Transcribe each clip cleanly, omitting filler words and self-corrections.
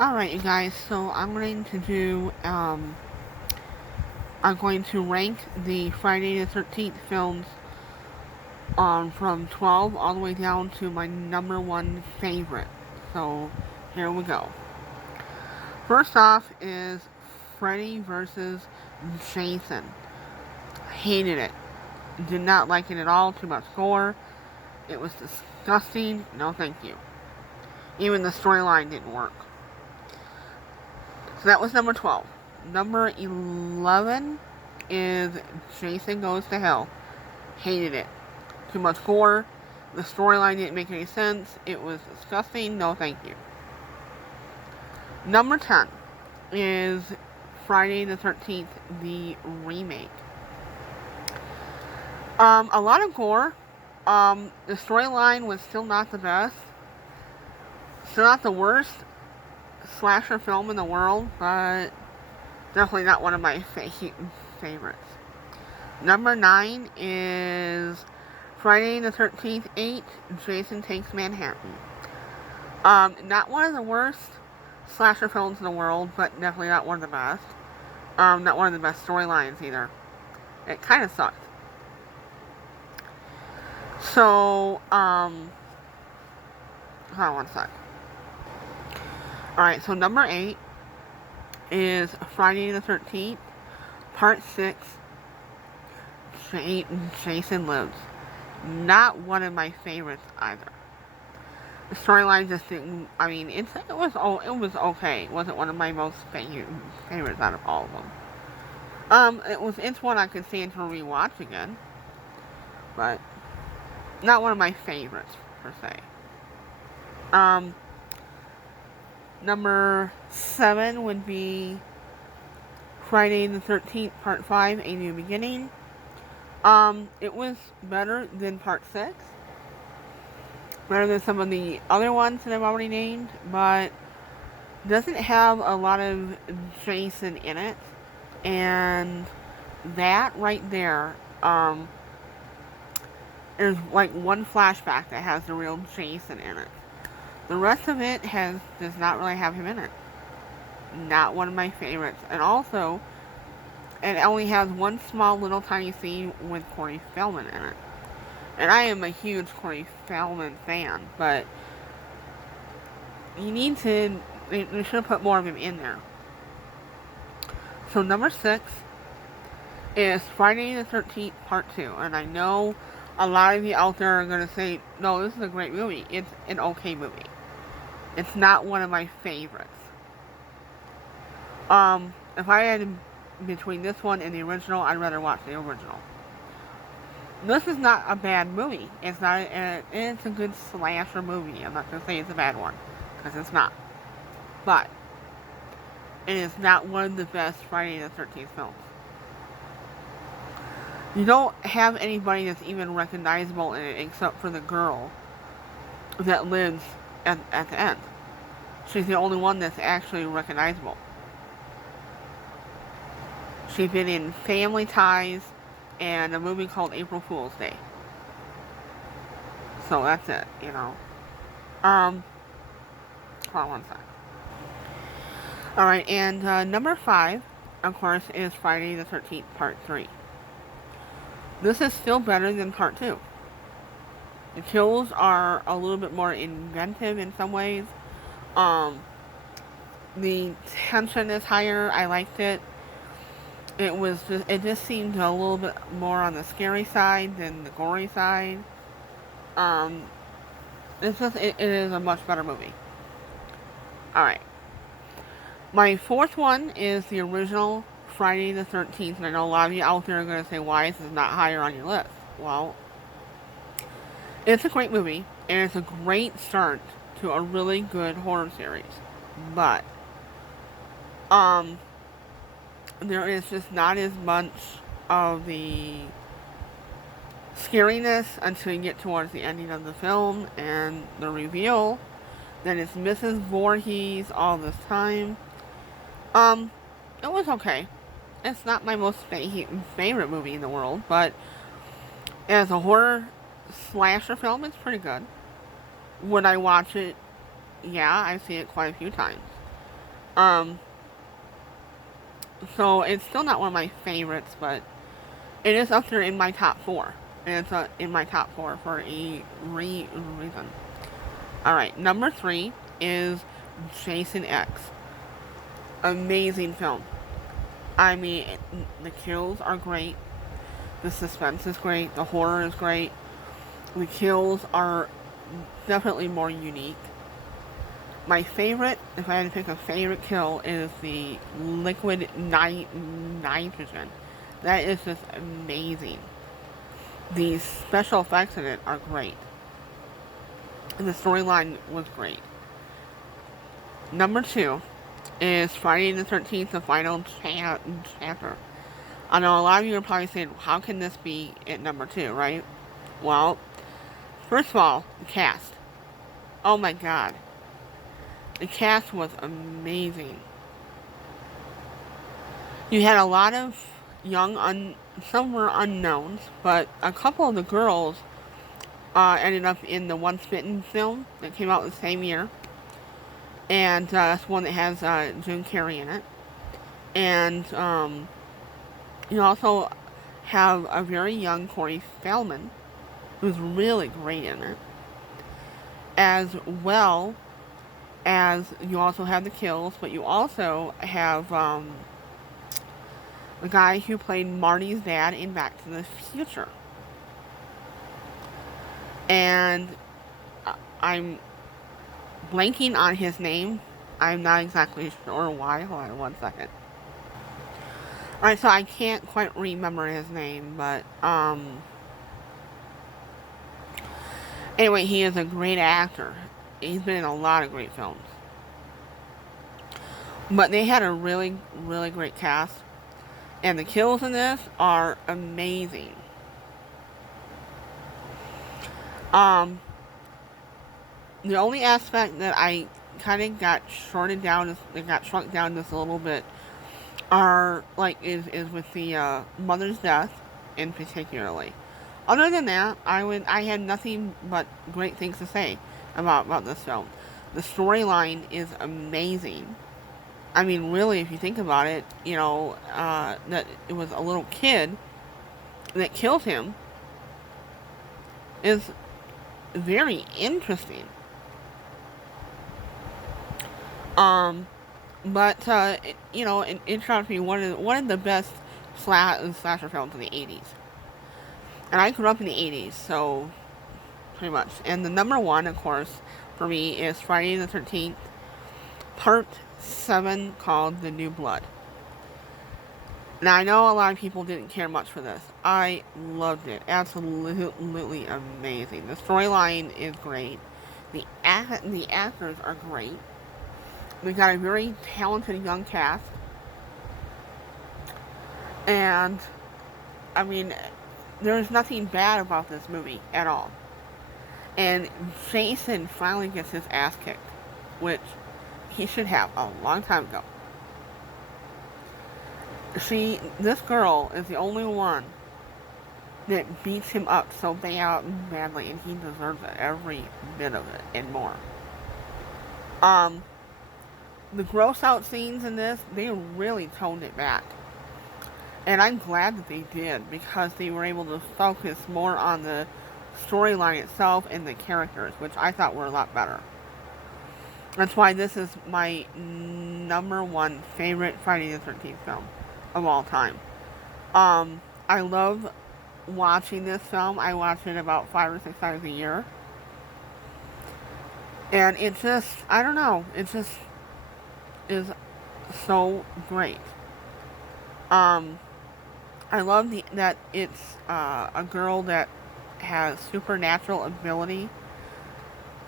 Alright, you guys, so I'm going to rank the Friday the 13th films from 12 all the way down to my number one favorite. So, here we go. First off is Freddy versus Jason. Hated it. Did not like it at all. Too much gore. It was disgusting. No thank you. Even the storyline didn't work. So that was number 12. Number 11 is Jason Goes to Hell. Hated it. Too much gore. The storyline didn't make any sense. It was disgusting. No thank you. Number 10 is Friday the 13th, the remake. A lot of gore. The storyline was still not the best. Still not the worst slasher film in the world, but definitely not one of my favorites. Number 9 is Friday the 13th 8, Jason Takes Manhattan. Not one of the worst slasher films in the world, but definitely not one of the best. Not one of the best storylines either. It kind of sucked. So, hold on one sec. Alright, so number 8 is Friday the 13th, Part 6, Jason Lives. Not one of my favorites either. The storyline just didn't, it was okay. It wasn't one of my most favorites out of all of them. It's one I could stand to rewatch again, but not one of my favorites, per se. Number 7 would be Friday the 13th, Part 5, A New Beginning. It was better than Part 6. Better than some of the other ones that I've already named, but doesn't have a lot of Jason in it. And that right there, there's like one flashback that has the real Jason in it. The rest of it does not really have him in it. Not one of my favorites. And also, it only has one small little tiny scene with Corey Feldman in it. And I am a huge Corey Feldman fan, but they should have put more of him in there. So number 6 is Friday the 13th, Part 2. And I know a lot of you out there are going to say, no, this is a great movie. It's an okay movie. It's not one of my favorites. If I had between this one and the original, I'd rather watch the original. This is not a bad movie. It's a good slasher movie. I'm not going to say it's a bad one, because it's not. But it is not one of the best Friday the 13th films. You don't have anybody that's even recognizable in it except for the girl that lives at the end. She's the only one that's actually recognizable. She's been in Family Ties and a movie called April Fool's Day. So that's it, you know. Hold on one sec. Alright, and number 5, of course, is Friday the 13th, Part 3. This is still better than Part 2. The kills are a little bit more inventive in some ways. The tension is higher. I liked it. It just seemed a little bit more on the scary side than the gory side. It is a much better movie. Alright. My 4th one is the original Friday the 13th, and I know a lot of you out there are going to say, why is this not higher on your list? Well, it's a great movie, and it's a great start to a really good horror series. But, there is just not as much of the scariness until you get towards the ending of the film and the reveal that it's Mrs. Voorhees all this time. It was okay. It's not my most favorite movie in the world, but as a horror slasher film, it's pretty good. Would I watch it? Yeah, I've seen it quite a few times. Um, so it's still not one of my favorites, but it is up there in my top four. And it's in my top four for a reason. Alright, number 3 is Jason X. Amazing film. I mean, the kills are great. The suspense is great. The horror is great. The kills are definitely more unique. My favorite, if I had to pick a favorite kill, is the liquid nitrogen. That is just amazing. The special effects in it are great. And the storyline was great. Number 2 is Friday the 13th, the final chapter. I know a lot of you are probably saying, how can this be at number 2, right? Well, first of all, the cast. Oh my god. The cast was amazing. You had a lot of young, some were unknowns, but a couple of the girls ended up in the Once Bitten film that came out the same year. And that's one that has June Carrey in it. And you also have a very young Corey Feldman, who's really great in it. As well as you also have the kills, but you also have the guy who played Marty's dad in Back to the Future. And I'm blanking on his name. I'm not exactly sure why. Hold on one second. Alright, so I can't quite remember his name, but anyway, he is a great actor. He's been in a lot of great films. But they had a really, really great cast. And the kills in this are amazing. The only aspect that I kind of got shrunk down just a little bit are is with the mother's death in particularly. Other than that, I had nothing but great things to say about this film. The storyline is amazing. I mean, really, if you think about it, you know, that it was a little kid that killed him is very interesting. But you know, it turned out to be one of the best slasher films in the 80s. And I grew up in the 80s, so pretty much. And the number 1, of course, for me is Friday the 13th, Part 7, called The New Blood. Now, I know a lot of people didn't care much for this. I loved it. Absolutely amazing. The storyline is great. The actors are great. We've got a very talented young cast. And, I mean, there's nothing bad about this movie at all. And Jason finally gets his ass kicked, which he should have a long time ago. See, this girl is the only one that beats him up so badly, and he deserves it, every bit of it, and more. The gross out scenes in this, they really toned it back. And I'm glad that they did, because they were able to focus more on the storyline itself and the characters, which I thought were a lot better. That's why this is my number 1 favorite Friday the 13th film of all time. I love watching this film. I watch it about 5 or 6 times a year. And it just, I don't know, it just is so great. I love that it's a girl that has supernatural ability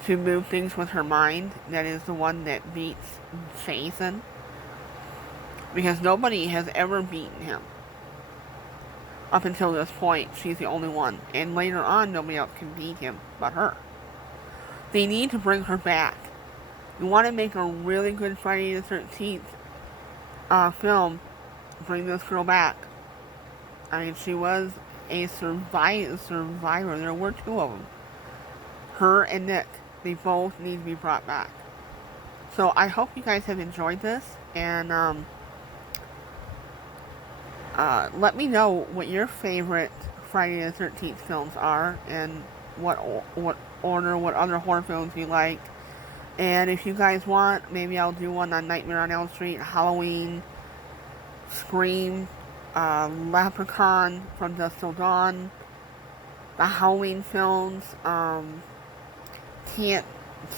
to move things with her mind. That is the one that beats Jason. Because nobody has ever beaten him. Up until this point, she's the only one. And later on, nobody else can beat him but her. They need to bring her back. You want to make a really good Friday the 13th film, bring this girl back. I mean, she was a survivor. There were 2 of them. Her and Nick. They both need to be brought back. So I hope you guys have enjoyed this, and let me know what your favorite Friday the 13th films are, and what order, what other horror films you like. And if you guys want, maybe I'll do one on Nightmare on Elm Street, Halloween, Scream, Leprechaun, From Dusk Till Dawn, the Halloween films, Can-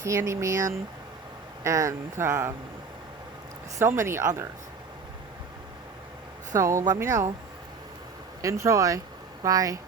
Candyman, and so many others. So let me know. Enjoy. Bye.